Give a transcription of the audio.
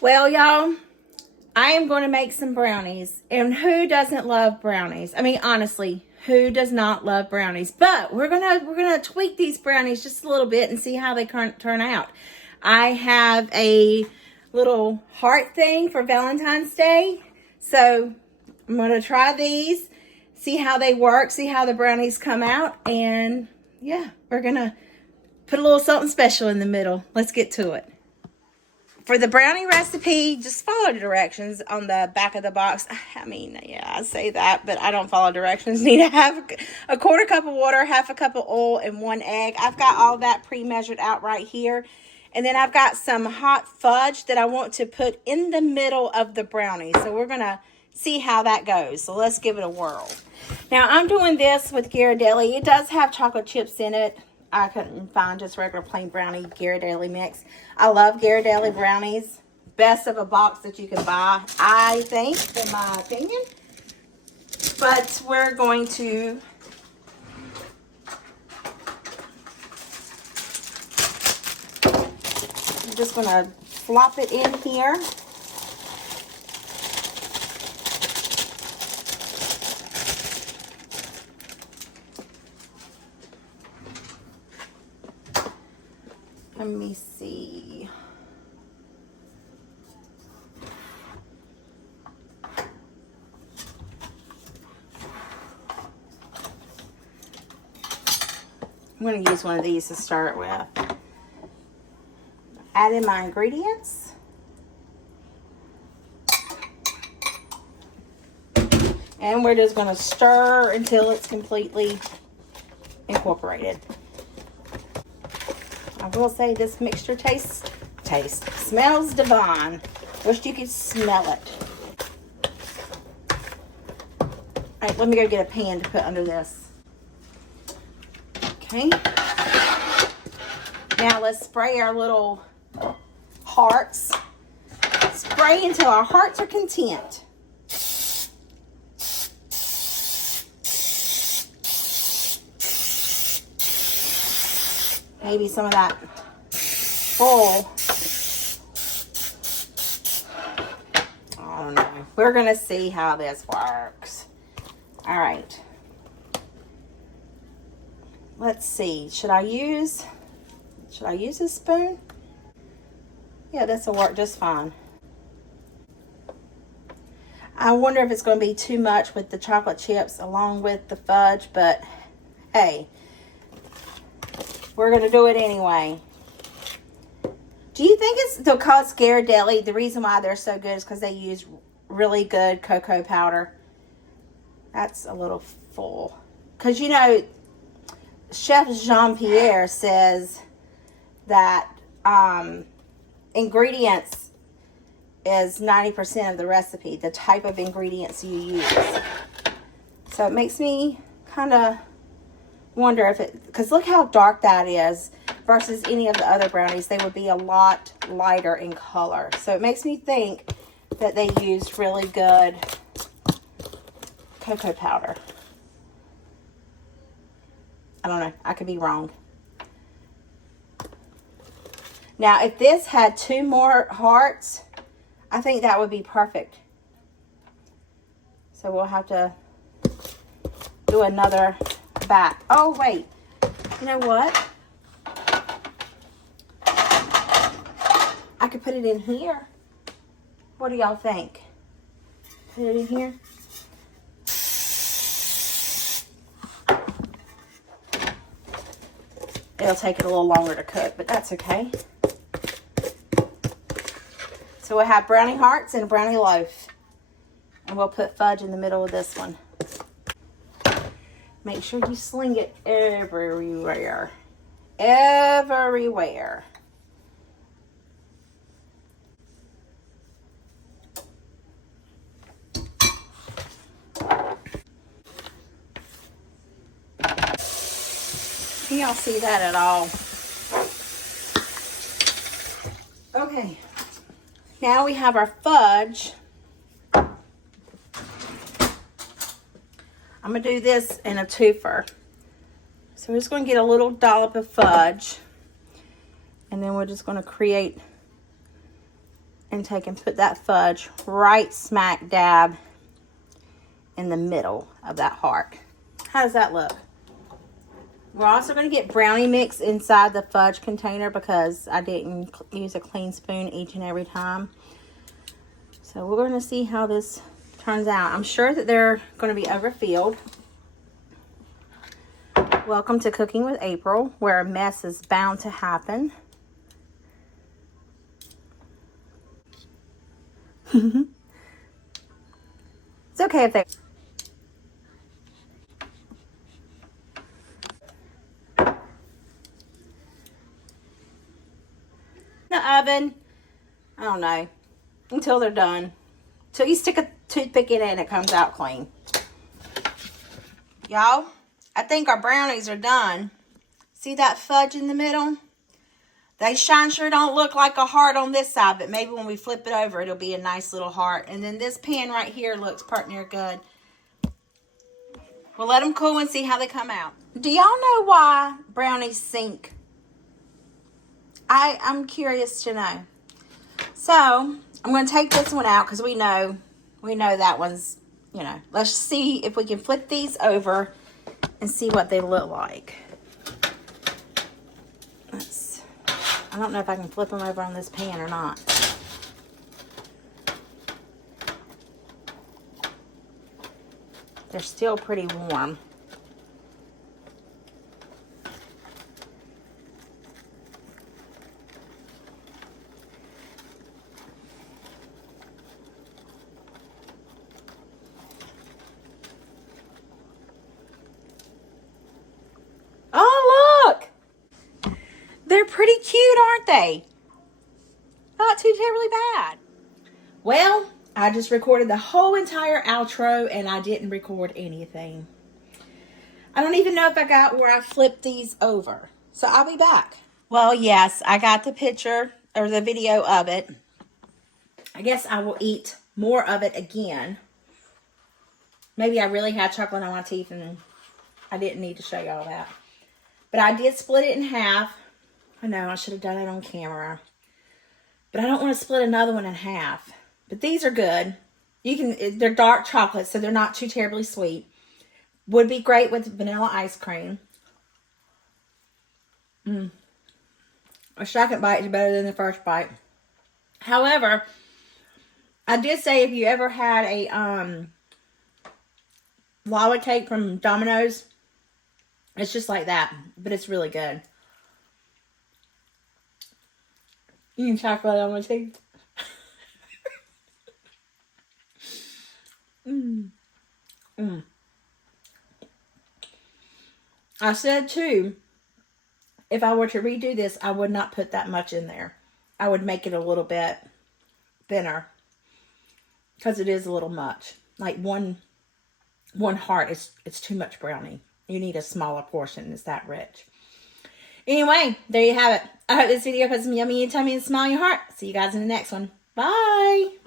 Well, y'all, I am going to make some brownies. And who doesn't love brownies? I mean, honestly, who does not love brownies? But we're gonna tweak these brownies just a little bit and see how they turn out. I have a little heart thing for Valentine's Day. So I'm going to try these, see how they work, see how the brownies come out. And yeah, we're going to put a little something special in the middle. Let's get to it. For the brownie recipe, just follow the directions on the back of the box. I mean, yeah, I say that, but I don't follow directions. Need to have a quarter cup of water, half a cup of oil, and 1 egg. I've got all that pre-measured out right here. And then I've got some hot fudge that I want to put in the middle of the brownie. So we're going to see how that goes. So let's give it a whirl. Now, I'm doing this with Ghirardelli. It does have chocolate chips in it. I couldn't find just regular plain brownie Ghirardelli mix. I love Ghirardelli brownies. Best of a box that you can buy, I think, in my opinion. But we're going to I'm just going to flop it in here. Let me see. I'm going to use one of these to start with. Add in my ingredients. And we're just going to stir until it's completely incorporated. I will say this mixture smells divine. Wish you could smell it. All right, let me go get a pan to put under this. Okay. Now let's spray our little hearts. Spray until our hearts are content. Maybe some of that full. I don't know. We're going to see how this works. All right. Let's see. Should I use a spoon? Yeah, this will work just fine. I wonder if it's going to be too much with the chocolate chips along with the fudge, but hey. We're going to do it anyway. Do you think it's because Ghirardelli, the reason why they're so good is because they use really good cocoa powder? That's a little full. Because, you know, Chef Jean-Pierre says that ingredients is 90% of the recipe, the type of ingredients you use. So it makes me kind of wonder if it, because look how dark that is versus any of the other brownies. They would be a lot lighter in color. So it makes me think that they use really good cocoa powder. I don't know. I could be wrong. Now, if this had 2 more hearts, I think that would be perfect. So we'll have to do another back. Oh, wait. You know what? I could put it in here. What do y'all think? Put it in here. It'll take it a little longer to cook, but that's okay. So we'll have brownie hearts and a brownie loaf. And we'll put fudge in the middle of this one. Make sure you sling it everywhere. Everywhere. Can y'all see that at all? Okay. Now we have our fudge. I'm going to do this in a twofer. So we're just going to get a little dollop of fudge. And then we're just going to create and take and put that fudge right smack dab in the middle of that heart. How does that look? We're also going to get brownie mix inside the fudge container because I didn't use a clean spoon each and every time. So we're going to see how this turns out. I'm sure that they're going to be overfilled. Welcome to Cooking with April, where a mess is bound to happen. It's okay if they... The oven, I don't know, until they're done. Till you stick a toothpick in it and it comes out clean. Y'all, I think our brownies are done. See that fudge in the middle? They sure don't look like a heart on this side, but maybe when we flip it over, it'll be a nice little heart. And then this pan right here looks part near good. We'll let them cool and see how they come out. Do y'all know why brownies sink? I'm curious to know. So, I'm going to take this one out because we know that one's, you know. Let's see if we can flip these over and see what they look like. I don't know if I can flip them over on this pan or not. They're still pretty warm. Oh, look! They're pretty cute, aren't they? Not too terribly bad. Well, I just recorded the whole entire outro and I didn't record anything. I don't even know if I got where I flipped these over. So I'll be back. Well, yes, I got the picture or the video of it. I guess I will eat more of it again. Maybe I really had chocolate on my teeth and I didn't need to show y'all that. But I did split it in half. I know, I should have done it on camera. But I don't want to split another one in half. But these are good. They're dark chocolate, so they're not too terribly sweet. Would be great with vanilla ice cream. A second bite is better than the first bite. However, I did say if you ever had a lava cake from Domino's, it's just like that, but it's really good. Eating chocolate on my teeth. I said too, if I were to redo this, I would not put that much in there. I would make it a little bit thinner because it is a little much. Like one heart it's too much brownie. You need a smaller portion. It's that rich. Anyway, there you have it. I hope this video puts some yummy in your tummy and smile in your heart. See you guys in the next one. Bye.